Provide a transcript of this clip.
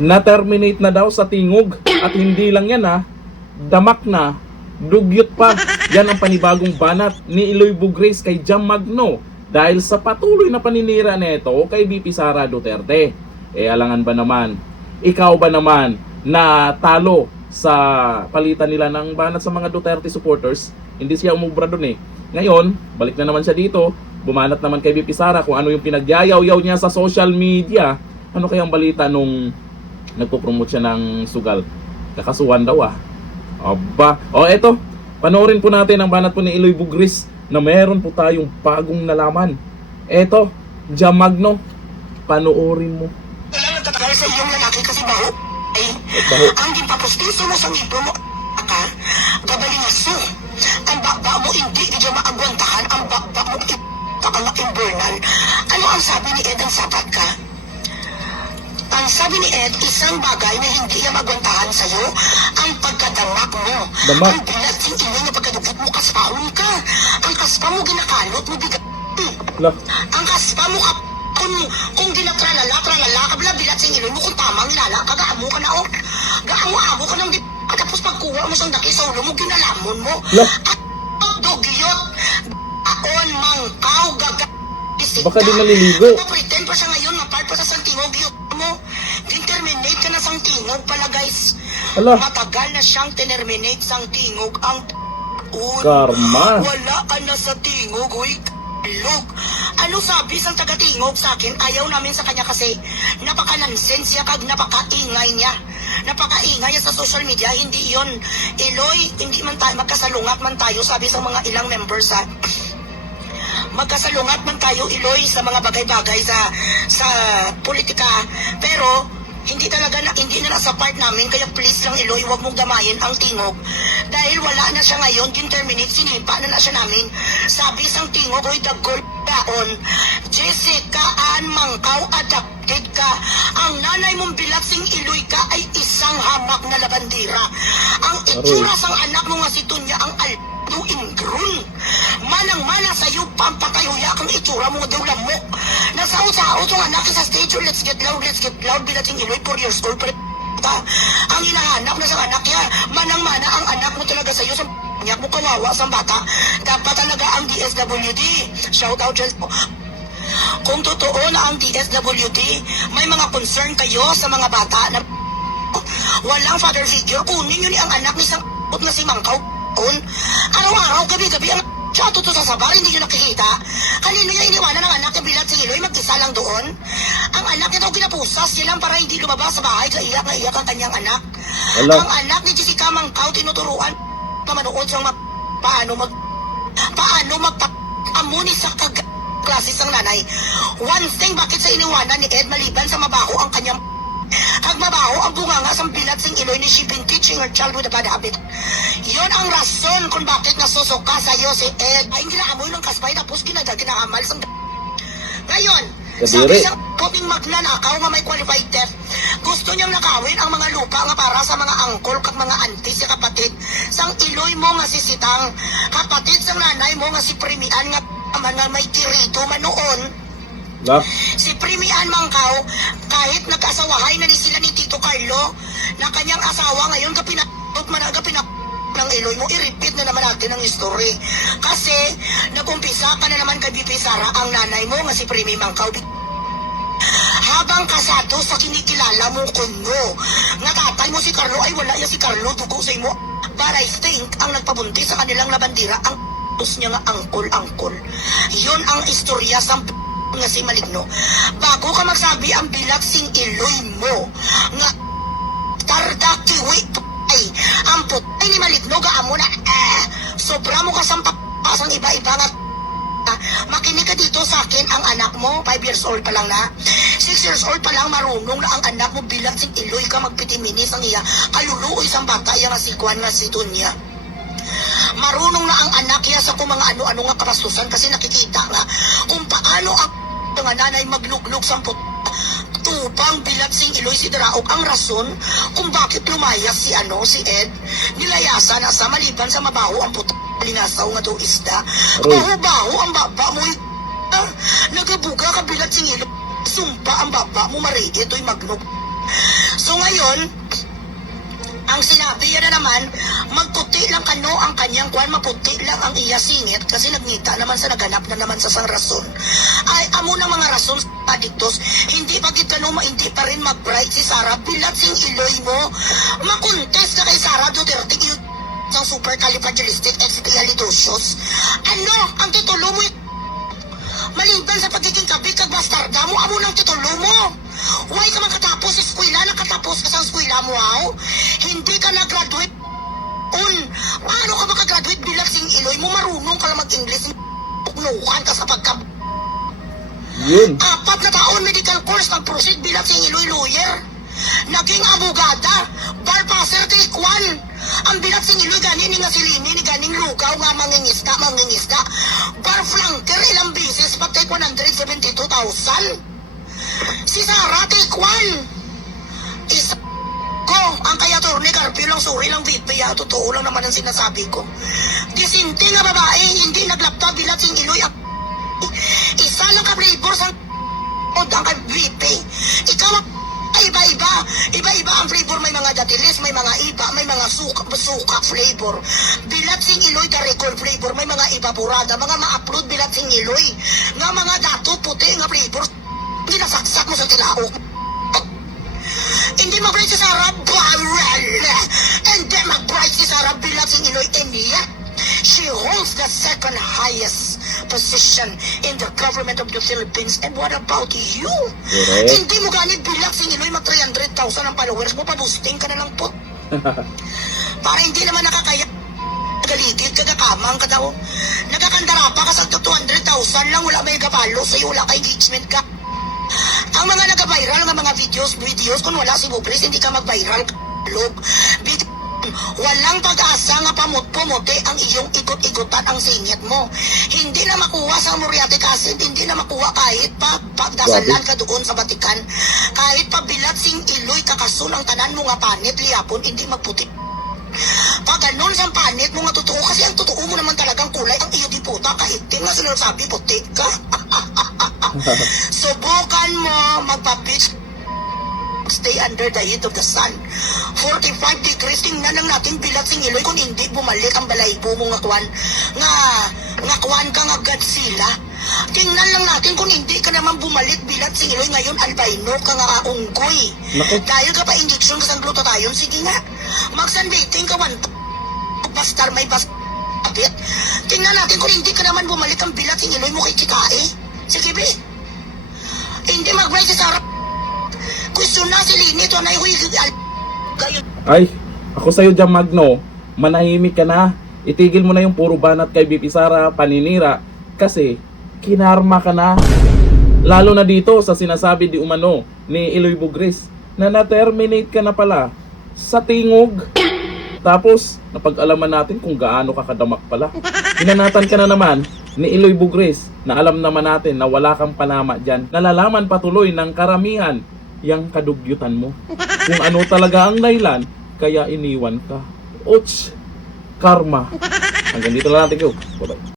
na-terminate na daw sa tingog. At hindi lang yan ha, damak na, dugyot pa. Yan ang panibagong banat ni Eloy Bugres kay Jam Magno dahil sa patuloy na paninira nito kay VP Sara Duterte. Alangan ba naman, ikaw ba naman na talo sa palitan nila ng banat sa mga Duterte supporters? Hindi siya umubra dun eh. Ngayon, balik na naman siya dito, bumanat naman kay VP Sara kung ano yung pinagyayaw-yaw niya sa social media. Ano kayang balita nung nagpo-promote siya ng sugal? Kakasuhan daw ah. Aba, eto, panoorin po natin ang banat po ni Eloy Bugres na meron po tayong bagong nalaman. Eto, Jam Magno, panoorin mo. Kailangan nagtatagal sa iyong lalaki kasi baho. Ay, Baho. ang gimpapustiso mo sa libro mo, ka, gabalingaso. Ang bakba mo hindi di maagwantahan, ang bakba mo kakalaking burnal. Ano ang sabi ni Ed ang sapat ka? Ang sabi ni Ed, isang bagay na hindi niya magwantahan sa'yo, ang pagkadamak mo. Damak. Ang bilat yung ino na pagkadugit mo, kaspahon ka. Ang kaspa mo ginakalot mo, bigat. Lah, Ang kaspa mo kung ginatralala, kabla bilat sing ilo mo, kung tamang nilala, kagaamo ka na o. Gaamo-amo ka ng tapos pagkuha mo sang daki sa ulo mo, ginalamon mo. lah, At dugyot, aon, mangkaw, baka di naliligo. Pretend pa siya ngayon, mapart pa sa santingog, yun mo. Din-terminate ka na sang tingog pala, guys. Ala. Matagal na siyang terminate sang tingog ang Karma. wala ka na sa tingog, huy, log. Ano sabi sang taga-tingog sa akin? Ayaw namin sa kanya kasi napaka-nonsense siya kag napaka-ingay niya. Napaka-ingay niya sa social media. Hindi yon Eloy, hindi man tayo, magkasalungat man tayo, sabi sa mga ilang members ha. Magkasalungat man tayo, Eloy, sa mga bagay-bagay sa politika. Pero hindi talaga na, hindi na nasa part namin, kaya please lang Eloy, huwag mong damayin ang tingog. Dahil wala na siya ngayon, kin-terminate, sinipa na siya namin. Sabi sang tingog, oy, dagol daon. Jessica Ann Mangkaw, adapted ka. Ang nanay mong bilat sing Eloy ka ay isang hamak na labandira. Ang itsura sang anak mo nga si Tunya ang aldo ingrun. Manang-mana sa'yo, pampatayoya kang itsura mo nga daw lamok. Nasaot-saot ang anak sa stage, let's get loud, bilat sing Eloy, 4 years old, ang hinahanap na sa anak niya, manang-mana ang anak mo talaga sa'yo sa niya mo kawawa sa bata. Dapat talaga ang DSWD. Shout out dyan. Kung totoo na ang DSWD, may mga concern kayo sa mga bata na walang father figure, kunin nyo ni ang anak ni na si Mangkaw. Araw-araw, gabi-gabi ang chato to sa sabar, hindi nyo nakikita. Kanino niya iniwanan ng anak niya bilat si Eloy, mag-isa lang doon. Ang anak niya daw ginapusas niya lang para hindi lumabas sa bahay, kaiyak na iyak ang kanyang anak. Ala. Ang anak ni Jessica Mangkaw tinuturuan na manood siyang paano magpa-amuni sa klase sang nanay. One thing, bakit sa iniwanan ni Ed maliban sa mabaho ang kanyang mabaho ang bunganga sa bilat sing Eloy ni she been teaching her child with a bad habit. Yon ang rason kung bakit nasusuka sa'yo si Ed. Ay, ginaamoy ng kaspay tapos kinaamal sang ngayon, sabi sa koping magnanakaw nga may qualified theft, gusto niyang nakawin ang mga lupa nga para sa mga angkol kag mga auntie si kapatid. Sang Eloy mo nga si Sitang, kapatid sang nanay mo nga si Primian nga nga may tirito man noon. lah, Si Primian Mangkaw, kahit nagkasawahay na ni sila ni Tito Carlo, na kanyang asawa ngayon kapinakot ng Eloy mo, i-repeat na naman natin ang history. Kasi, nagumpisa ka na naman kay BP Sara, ang nanay mo nga si Primi Mangkaw. Habang kasado sa kinikilala mo kuno, nga tatay mo si Carlo, ay wala ya si Carlo, dugo sa imo. But I think, ang nagpabuntis sa kanilang labandira, ang niya nga angkol-angkol. Yun ang istorya sa nga si Maligno. Bago ka magsabi ang bilag sing Eloy mo, nga tarda kiwi ay ang putay ni Maligno gaamo na sobra mo kasampasang iba-iba nga makinig ka dito sa akin. Ang anak mo 5 years old pa lang na 6 years old pa lang marunong na ang anak mo bilang sing Eloy ka magpitiminis ang iya kaluluoy sang bata iya nga si Juan nga si Tunya. Marunong na ang anak iya sa kung mga ano-ano nga kapasusan kasi nakikita nga kung paano ang nga nanay magluglog sa tupang bilat sing Eloy si Daraog ang rason kung bakit lumayas si Ed nilayasan na sa maliban sa mabaho ang linasaw nga do isda. Baho-baho ang baba mo nagabuga ka bilat sing Eloy sumpa ang baba mo mari ito'y magnog So ngayon, ang sinabi yan na naman, magputi lang kano ang kanyang kwan, maputi lang ang iya singit kasi nagngita naman sa naganap na naman sa sang rason. Ay, amo ng mga rason sa adiktos, hindi pa kita no, hindi pa rin mag-bright si Sara, bilat sing iloy mo, makontest na kay Sara Duterte yung sang supercalifragilisticexpialidocious. Ano, ang titulo mo maliban sa pagiging kabig kag bastarda mo, amo ng titulo mo. Why ka makatapos sa eskwela? Nakatapos ka sa eskwela mo, aw? Hindi ka na-graduate. Paano ka makagraduate bilang sing iloy mo? Marunong ka lang mag-English. Puknukan ka sa pagka... Yun. 4 na taon medical course, nag-proceed bilang sing iloy lawyer. Naging abogada. Bar passer kay Kwan. Ang bilat sing iloy ganin ni nga silini ni ganing lugaw nga mangingisda. Bar flanker ilang beses patay 172,000. Si Sara Tikwan. Isa ko. Ang kaya Torne Carpio lang, sorry lang VP, totoo lang naman ang sinasabi ko. Disinti nga babae, hindi naglapta bilat sing iloy. Isa lang ka-flavor sa ang VP. Ikaw iba-iba. Iba-iba ang flavor. May mga datilis, may mga iba, may mga suka flavor. Bilat sing iloy, the record flavor. May mga iba burada, mga ma-upload bilat sing iloy. Nga mga dato puti nga flavor. Ginasaksak mo sa tilaok. Hindi mag-bright si Sara Barrel. Hindi mag-bright si Sara bilat sing iloy. And yet, she holds the second highest position in the government of the Philippines. And what about you? Correct. Hindi mo ganit bilang sing iloy mag 300,000 ang followers mo, pa-boosting ka na lang po. Para hindi naman nakakaya galitin, kagakamang ka daw. Nagkakandara pa ka sa 200,000 lang, wala may kapalo sa'yo, wala ka engagement ka. Ang mga nag-viral ng mga videos, kung wala si Bubris, hindi ka mag-viral. Walang pag-asa nga pamut-pumuti ang iyong ikot-ikutan ang singit mo. Hindi na makuha sa muriatic acid, hindi na makuha kahit pa pagdasalan ka doon sa Batikan. Kahit pa bilat sing iloy kakasun ang tanan mo nga panit, liyapon, hindi magputi. Pag ganun sa panit mo nga totoo, kasi ang totoo mo naman talagang kulay ang iyo di puta, kahit di nga sinasabi puti ka. Subukan mo magpa-pitch, stay under the heat of the sun. 45 degrees, tingnan lang natin bilat sing iloy kung hindi bumalik ang balaybo mo nga kwan. Nga kwan ka nga Godzilla. Tingnan lang natin kung hindi ka naman bumalik bilat sing iloy ngayon albino ka nga unggoy. Dahil ka pa injection ka sa glutathione, sige nga. Mag-sunbathing ka man. Bastar may bastar. Tingnan natin kung hindi ka naman bumalik ang bilat sing iloy mo kay Kikae. Sige be. Hindi mag-bright si Sara. Question na si Lini, ito na yung Ay, ako sa'yo dyan, Magno. Manahimik ka na. Itigil mo na yung puro banat kay BP Sara, paninira. Kasi, kinarma ka na. Lalo na dito sa sinasabi di umano ni Iloy Bugris na na-terminate ka na pala sa tingog. Tapos, napag-alaman natin kung gaano kakadamak pala. Hinanatan ka na naman ni Iloy Bugris na alam naman natin na wala kang panama dyan. Nalalaman patuloy ng karamihan yang kadugyutan mo. Kung ano talaga ang dahilan, kaya iniwan ka. Ouch! Karma. Hanggang dito lang natin, Bye-bye.